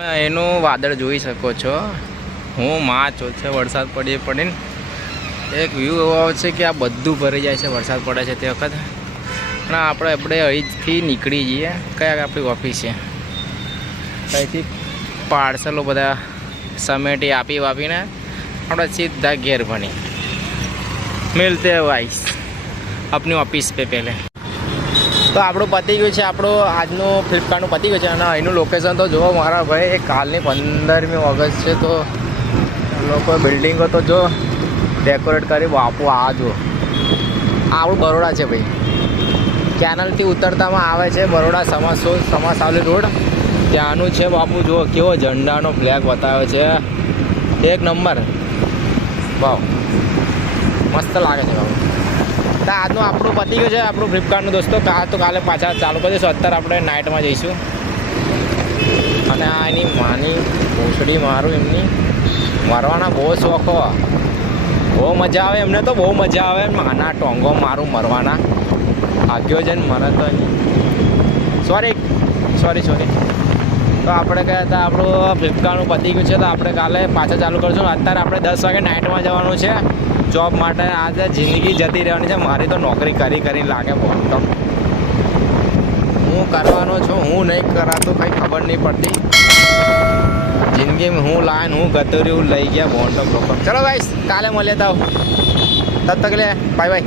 એનું વાદળ જોઈ શકો છો. હું માં ચોથે વરસાદ પડીને એક વ્યૂ એવો આવે છે કે આ બધું ભરાઈ જાય છે વરસાદ પડે છે તે વખત. અને આપણે અહીંથી નીકળી જઈએ. કયા આપણી ઓફિસ છે અહીંથી પાર્સલો બધા સમેટી વાપીને આપણે સીધા ઘેર ભણી મિલતે વાઈસ આપની ઓફિસ પે પહેલે. તો આપણું પતી ગયું છે, આપણું આજનું ફ્લિપકાર્ટનું પતી ગયું છે. અને અહીંનું લોકેશન તો જુઓ મારા ભાઈ, કાલની 15મી ઓગસ્ટ છે. તો લોકો બિલ્ડિંગો તો જો ડેકોરેટ કરી બાપુ. આ જો આપણું બરોડા છે ભાઈ. કેનલથી ઉતરતામાં આવે છે બરોડા સમાસાવલી રોડ, ત્યાંનું છે બાપુ. જુઓ કેવો ઝંડાનો ફ્લેગ બતાવ્યો છે, એક નંબર. વાવ, મસ્ત લાગે છે બાપુ. તો આજનું આપણું પતી ગયું છે, આપણું ફ્લિપકાર્ટનું દોસ્તો. કાલે પાછા ચાલુ કરીશું. અત્યારે આપણે નાઇટમાં જઈશું. અને આ એની માની ભોસડી મારું એમની મરવાના બહુ શોખો, બહુ મજા આવે એમને. તો બહુ મજા આવે માના ટોંગો મારું મરવાના. ભાગ્યો છે ને મને તો સોરી. તો આપણે ગયા હતા આપણું ફ્લિપકાર્ટનું પતી ગયું છે. તો આપણે કાલે પાછા ચાલુ કરીશું. અત્યારે આપણે 10 વાગે નાઇટમાં જવાનું છે જોબ માટે. આજે જિંદગી જતી રહેવાની છે મારી. તો નોકરી કરી લાગે બહુ. તો હું કરવાનો છું, હું નહીં કરાતું કંઈ ખબર નહીં પડતી. જિંદગીમાં હું લાયન હું ગતોર્યું લઈ ગયા બોન્ડ લોકો. ચલો ભાઈ, કાલે મળીએ. તો તબ તક લે બાય બાય.